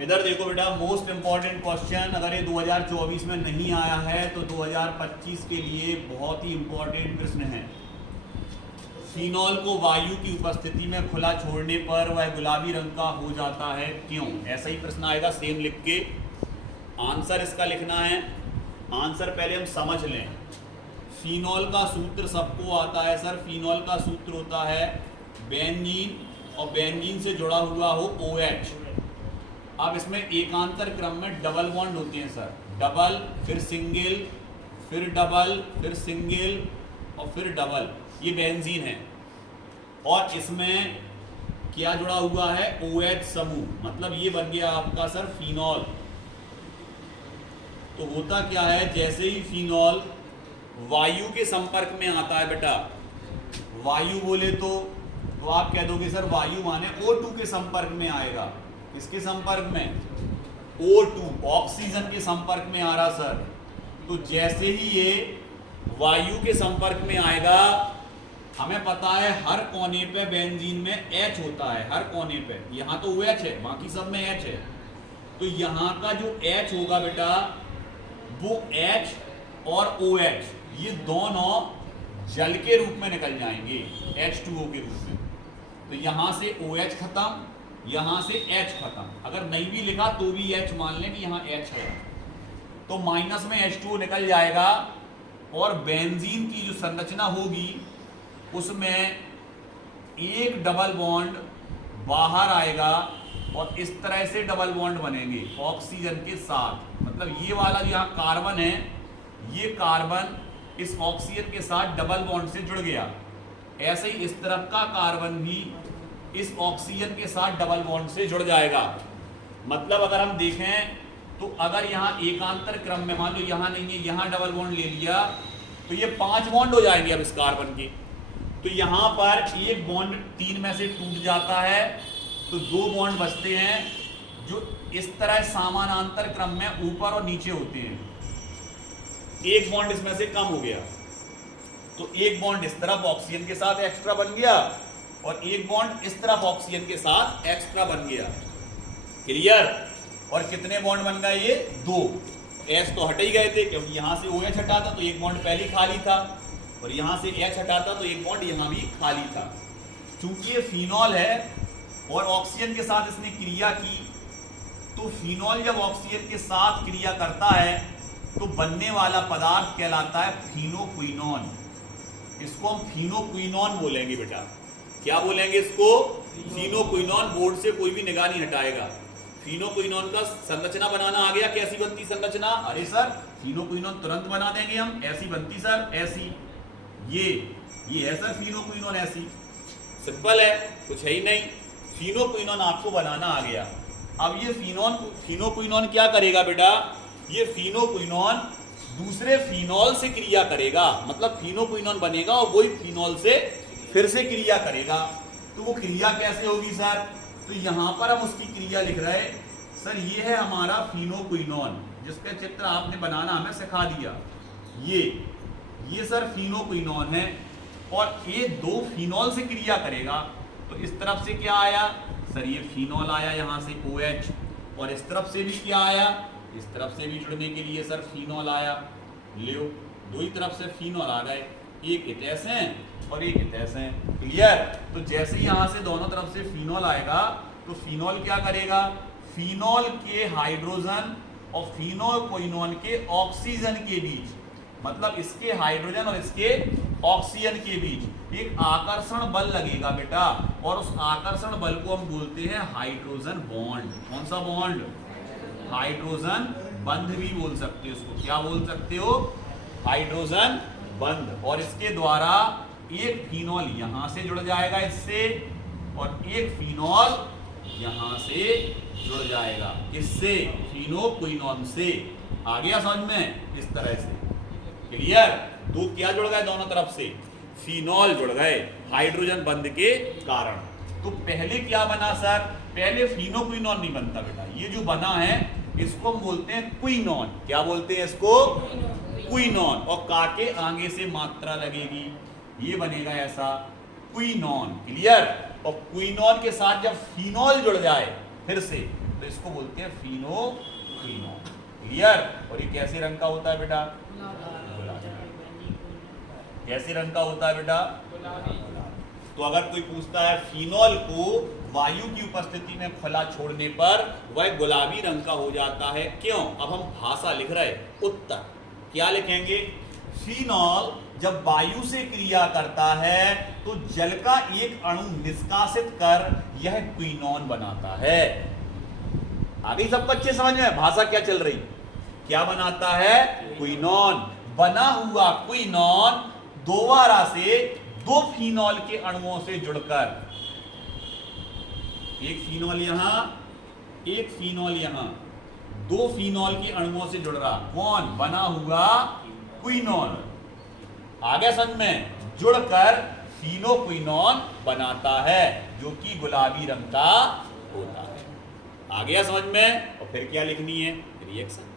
इधर देखो बेटा, मोस्ट इंपॉर्टेंट क्वेश्चन, अगर ये 2024 में नहीं आया है तो 2025 के लिए बहुत ही इंपॉर्टेंट प्रश्न है। फिनॉल को वायु की उपस्थिति में खुला छोड़ने पर वह गुलाबी रंग का हो जाता है, क्यों? ऐसा ही प्रश्न आएगा, सेम लिख के आंसर इसका लिखना है। आंसर पहले हम समझ लें। फिनॉल का सूत्र सबको आता है सर। फिनॉल का सूत्र होता है बेंजीन, और बेंजीन से जुड़ा हुआ हो OH। अब इसमें एकांतर क्रम में डबल बॉन्ड होते हैं सर। डबल, फिर सिंगल, फिर डबल, फिर सिंगल और फिर डबल। ये बेंजीन है। और इसमें क्या जुड़ा हुआ है? OH समूह। मतलब ये बन गया आपका सर फिनॉल। तो होता क्या है, जैसे ही फिनॉल वायु के संपर्क में आता है बेटा, वायु बोले तो आप कह दोगे सर वायु माने O2 के संपर्क में आएगा। किसके संपर्क में? O2, ऑक्सीजन के संपर्क में आ रहा सर। तो जैसे ही ये वायु के संपर्क में आएगा, हमें पता है हर कोने पे बेंजीन में H होता है, हर कोने पे। यहाँ तो OH है, बाकी सब में H है। तो यहाँ का जो H होगा बेटा, वो H और OH ये दोनों जल के रूप में निकल जाएंगे, H2O के रूप में। तो यहाँ से OH खत्म, यहाँ से H खत्म। अगर नहीं भी लिखा तो भी H मान लें कि यहाँ H है, तो माइनस में H2O निकल जाएगा। और बेंजीन की जो संरचना होगी उसमें एक डबल बॉन्ड बाहर आएगा और इस तरह से डबल बॉन्ड बनेंगे ऑक्सीजन के साथ। मतलब ये वाला जो यहाँ कार्बन है, ये कार्बन इस ऑक्सीजन के साथ डबल बॉन्ड से जुड़ गया। ऐसे ही इस तरफ का कार्बन भी इस ऑक्सीजन के साथ डबल बॉन्ड से जुड़ जाएगा। मतलब अगर हम देखें तो अगर यहाँ एकांतर क्रम में, मान लो यहाँ नहीं है, यहाँ डबल बॉन्ड ले लिया, तो ये 5 बॉन्ड हो जाएंगे अब इस कार्बन के। तो यहाँ पर एक बॉन्ड 3 में से टूट जाता है, तो 2 बॉन्ड बचते हैं जो इस तरह समानांतर क्रम में ऊपर और नीचे होते हैं। एक बॉन्ड इसमें से कम हो गया, तो एक बॉन्ड इस तरफ ऑक्सीजन के साथ एक्स्ट्रा बन गया और एक बॉन्ड इस तरफ ऑक्सीजन के साथ एक्स्ट्रा बन गया। क्लियर? और कितने बॉन्ड बन गए? ये 2। H तो हट ही गए थे, क्योंकि यहाँ से OH हटा था तो एक बॉन्ड पहले खाली था, और यहाँ से H हटाता तो एक बॉन्ड यहाँ भी खाली था। चूंकि ये फिनॉल है और ऑक्सीजन के साथ इसने क्रिया की, तो फिनॉल जब ऑक्सीजन के साथ क्रिया करता है तो बनने वाला पदार्थ कहलाता है फिनोक्विनोन। इसको हम फिनोक्विनोन बोलेंगे बेटा। क्या बोलेंगे इसको? फिनोक्विनोन। बोर्ड से कोई भी निगाह नहीं हटाएगा। फिनोक्विनोन का संरचना बनाना आ गया। कैसी बनती संरचना? अरे सर फिनोक्विनोन तुरंत बना देंगे हम। ऐसी बनती सर, ऐसी। ये है सर फिनोक्विनोन, ऐसी। सिंपल है, कुछ है ही नहीं। फिनोक्विनोन आपको बनाना आ गया। अब ये फिनोक्विनोन क्या करेगा बेटा? ये फिनोक्विनोन दूसरे फिनॉल से क्रिया करेगा। मतलब फिनोक्विनोन बनेगा और वही फिनॉल से फिर से क्रिया करेगा। तो वो क्रिया कैसे होगी सर? तो यहाँ पर हम उसकी क्रिया लिख रहे हैं सर। ये है हमारा फिनोक्विनोन, जिसका चित्र आपने बनाना हमें सिखा दिया। ये सर फिनोक्विनोन है और ये 2 फिनॉल से क्रिया करेगा। तो इस तरफ से क्या आया सर? ये फिनॉल आया, यहाँ से OH। और इस तरफ से भी क्या आया? इस तरफ से भी जुड़ने के लिए सर फिनॉल आया। लो, 2 ही तरफ से फिनॉल आ गए। एक इतैस है और एक इतैस है। क्लियर? तो जैसे ही यहाँ से दोनों तरफ से फिनॉल आएगा तो फिनॉल क्या करेगा? फिनॉल के हाइड्रोजन और फिनोक्विनोन के ऑक्सीजन के बीच, मतलब इसके हाइड्रोजन और इसके ऑक्सीजन के बीच एक आकर्षण बल लगेगा बेटा। और उस आकर्षण बल को हम बोलते हैं हाइड्रोजन बॉन्ड। कौन सा बॉन्ड? हाइड्रोजन बंध भी बोल सकते हो उसको। क्या बोल सकते हो? हाइड्रोजन बंध। और इसके द्वारा एक फिनॉल यहां से जुड़ जाएगा इससे, और एक फिनॉल यहां से जुड़ जाएगा इससे, फिनोक्विनोन से। आ गया समझ में? इस तरह से। क्लियर? तो क्या जुड़ गए दोनों तरफ से? फिनॉल जुड़ गए हाइड्रोजन बंध के कारण। तो पहले क्या बना सर? पहले फिनोक्विनोन नहीं बनता बेटा। ये जो बना है इसको हम बोलते हैं क्विनोन। क्या बोलते हैं इसको? क्विनोन। और का के आगे से मात्रा लगेगी, ये बनेगा ऐसा क्विनोन। क्लियर? और क्विनोन के साथ जब फिनॉल जुड़ जाए फिर से, तो इसको बोलते हैं फिनोक्विनोन। क्लियर? और ये कैसे रंग का होता है बेटा? कैसे रंग का होता है बेटा? तो अगर कोई पूछता है फिनॉल को वायु की उपस्थिति में खुला छोड़ने पर वह गुलाबी रंग का हो जाता है, क्यों? अब हम भाषा लिख रहे, उत्तर क्या लिखेंगे? फिनॉल जब वायु से क्रिया करता है तो जल का एक अणु निष्कासित कर यह क्विनोन बनाता है। आगे सबको अच्छे समझ में? भाषा क्या चल रही? क्या बनाता है? क्विनोन। बना हुआ क्विनोन दोबारा से दो फिनॉल के अणुओं से जुड़कर, एक फिनॉल यहां, एक फिनॉल यहां, दो फिनॉल के अणुओं से जुड़ रहा। कौन? बना हुआ क्विनोन। आगे समझ में? जुड़कर फिनोक्विनोन बनाता है जो कि गुलाबी रंग का होता है। आ गया समझ में? और फिर क्या लिखनी है? रिएक्शन।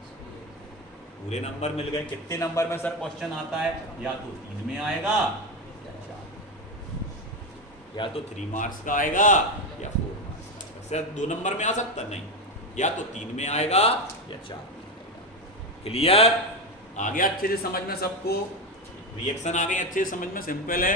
पूरे नंबर मिल गए। कितने नंबर में सर क्वेश्चन आता है? या तो 3 में आएगा या 4, या तो 3 मार्क्स का आएगा या 4 मार्क्स का आएगा। सर 2 नंबर में आ सकता नहीं, या तो 3 में आएगा या 4 में आएगा। क्लियर? आ गया अच्छे से समझ में सबको? रिएक्शन आ गई अच्छे से समझ में? सिंपल है।